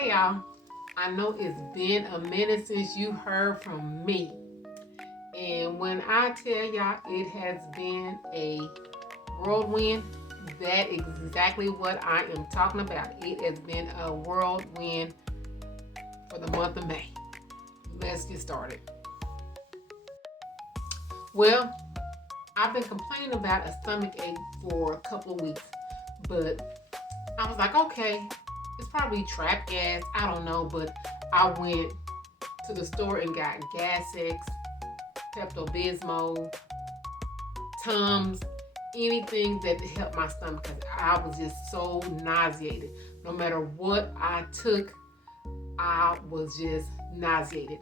Hey y'all, I know it's been a minute since you heard from me. And when I tell y'all it has been a whirlwind, that is exactly what I am talking about. It has been a whirlwind for the month of May. Let's get started. Well, I've been complaining about a stomach ache for a couple of weeks, but I was like, okay, it's probably trap gas. I don't know, but I went to the store and got Gas X, Pepto Bismol, Tums, anything that helped my stomach because I was just so nauseated. No matter what I took, I was just nauseated.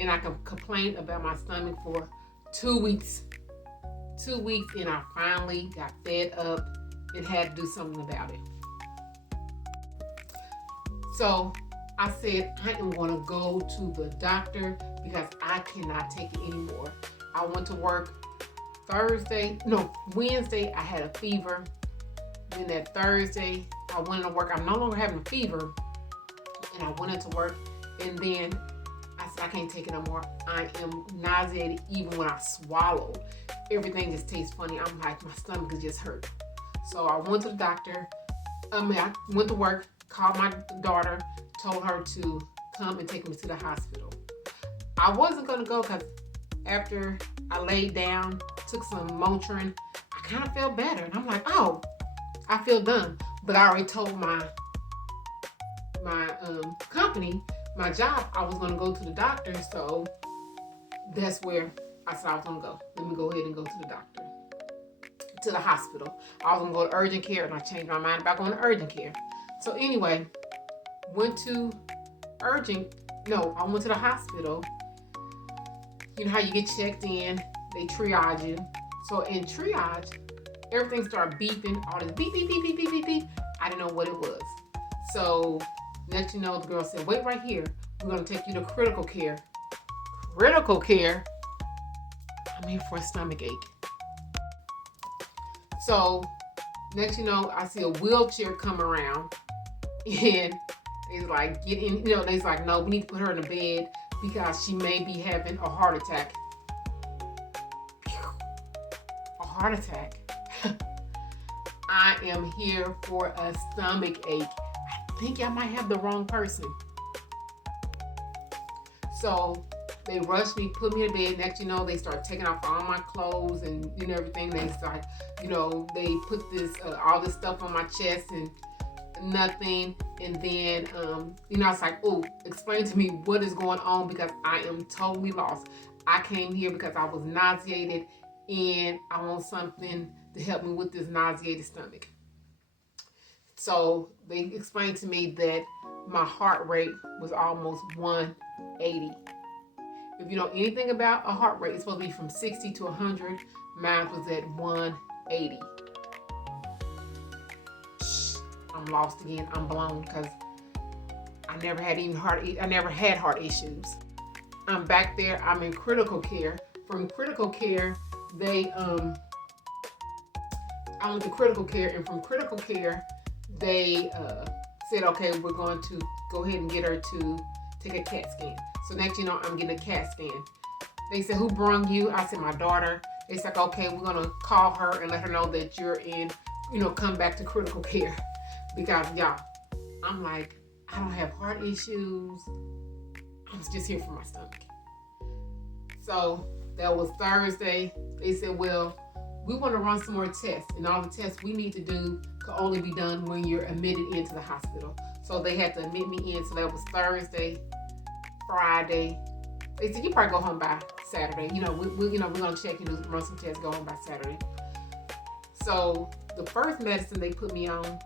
And I complained about my stomach for 2 weeks. 2 weeks, and I finally got fed up and had to do something about it. So I said, I am going to go to the doctor because I cannot take it anymore. I went to work Wednesday, I had a fever. Then that Thursday, I went into work. I'm no longer having a fever. And I went into work. And then I said, I can't take it no more. I am nauseated even when I swallow. Everything just tastes funny. I'm like, my stomach is just hurt. So I went to the doctor. I went to work, called my daughter, told her to come and take me to the hospital. I wasn't going to go because after I laid down, took some Motrin, I kind of felt better. And I'm like, oh, I feel done. But I already told my company, my job, I was going to go to the doctor. So that's where I said I was going to go. Let me go ahead and go to the doctor, to the hospital. I was going to go to urgent care, and I changed my mind about going to urgent care. So anyway, I went to the hospital. You know how you get checked in, they triage you. So in triage, everything started beeping, all this beep, beep, beep, beep, beep, beep, beep. I didn't know what it was. So next you know, the girl said, wait right here. We're going to take you to critical care. Critical care? I'm here for a stomach ache. So next you know, I see a wheelchair come around. And it's like, get in, they's like, no, we need to put her in a bed because she may be having a heart attack. A heart attack. I am here for a stomach ache. I think I might have the wrong person. So they rushed me, put me in bed. Next, they start taking off all my clothes and everything. They start, they put this all this stuff on my chest and nothing. And then I was like, oh, explain to me what is going on because I am totally lost. I came here because I was nauseated and I want something to help me with this nauseated stomach. So they explained to me that my heart rate was almost 180. If you know anything about a heart rate, it's supposed to be from 60 to 100. Mine was at 180. I'm lost again. I'm blown because I never had heart issues. I'm back there. I'm in critical care. From critical care, I went to critical care, and from critical care, they said, okay, we're going to go ahead and get her to take a CAT scan. So next, I'm getting a CAT scan. They said, who brung you? I said, my daughter. They said, okay, we're going to call her and let her know that you're in, come back to critical care. Because, y'all, I'm like, I don't have heart issues. I was just here for my stomach. So that was Thursday. They said, well, we want to run some more tests. And all the tests we need to do can only be done when you're admitted into the hospital. So they had to admit me in. So that was Thursday, Friday. They said, you probably go home by Saturday. We're going to check and run some tests, go home by Saturday. So the first medicine they put me on,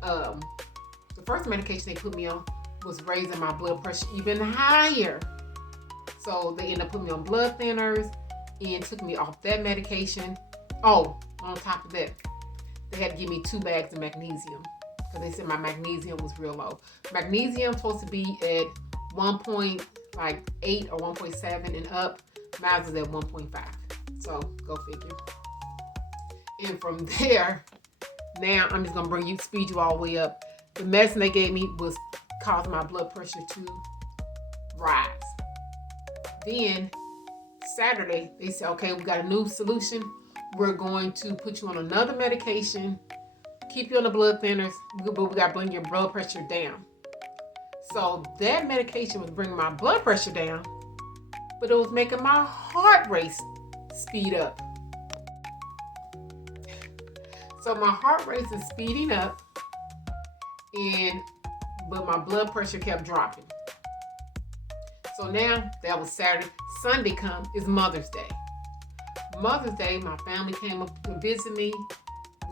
the first medication they put me on was raising my blood pressure even higher. So they ended up putting me on blood thinners and took me off that medication. Oh, on top of that, they had to give me 2 bags of magnesium because they said my magnesium was real low. Magnesium supposed to be at 1.8 or 1.7 and up. Mine was at 1.5. So go figure. And from there, now I'm just gonna speed you all the way up. The medicine they gave me was caused my blood pressure to rise. Then Saturday, they said, okay, we got a new solution. We're going to put you on another medication, keep you on the blood thinners, but we got to bring your blood pressure down. So that medication was bringing my blood pressure down, but it was making my heart rate speed up. So my heart rate is speeding up, but my blood pressure kept dropping. So now that was Saturday. Sunday is Mother's Day. Mother's Day, my family came up to visit me.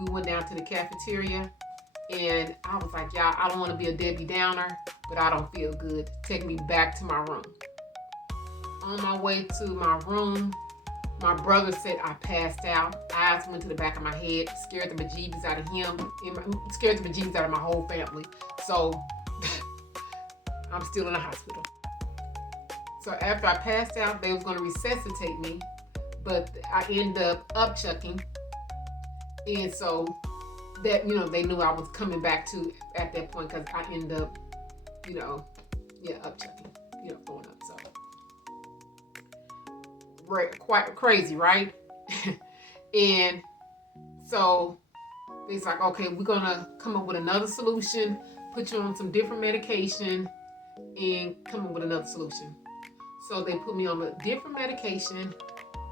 We went down to the cafeteria, and I was like, y'all, I don't want to be a Debbie Downer, but I don't feel good. Take me back to my room. On my way to my room, my brother said I passed out. Eyes went to the back of my head, scared the bejeebies out of him, scared the bejeebies out of my whole family. So I'm still in the hospital. So after I passed out, they was going to resuscitate me, but I ended up upchucking. And so that, they knew I was coming back to at that point, because I ended up, upchucking, throwing up. So quite crazy, right? And so it's like, okay, we're going to come up with another solution, put you on some different medication, and come up with another solution. So they put me on a different medication.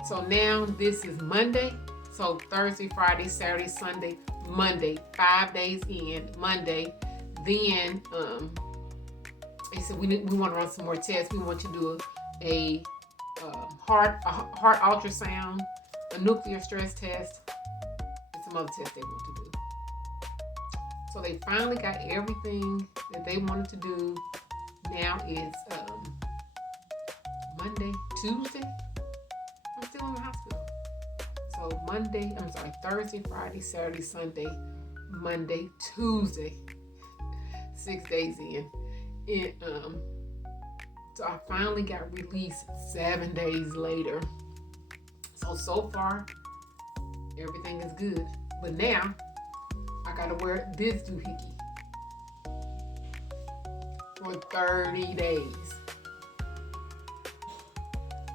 So now this is Monday. So Thursday, Friday, Saturday, Sunday, Monday, 5 days in, Monday. Then they said we want to run some more tests. We want you to do a heart ultrasound, a nuclear stress test, and some other tests they want to do. So they finally got everything that they wanted to do. Now it's Monday, Tuesday. I'm still in the hospital. So Thursday, Friday, Saturday, Sunday, Monday, Tuesday. 6 days in. And so I finally got released 7 days later. So far, everything is good. But now, I gotta wear this doohickey for 30 days.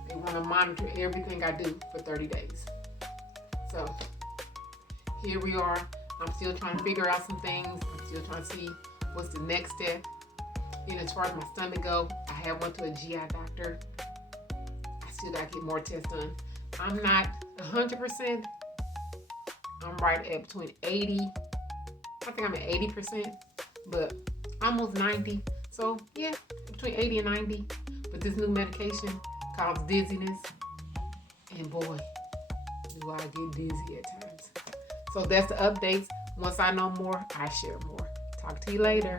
They want to monitor everything I do for 30 days. So here we are. I'm still trying to figure out some things. I'm still trying to see what's the next step. And as far as my stomach go, I have went to a GI doctor. I still got to get more tests done. I'm not 100%. I'm right at between 80. I think I'm at 80%, but almost 90. So yeah, between 80 and 90. But this new medication causes dizziness, and boy, do I get dizzy at times. So that's the updates. Once I know more, I share more. Talk to you later.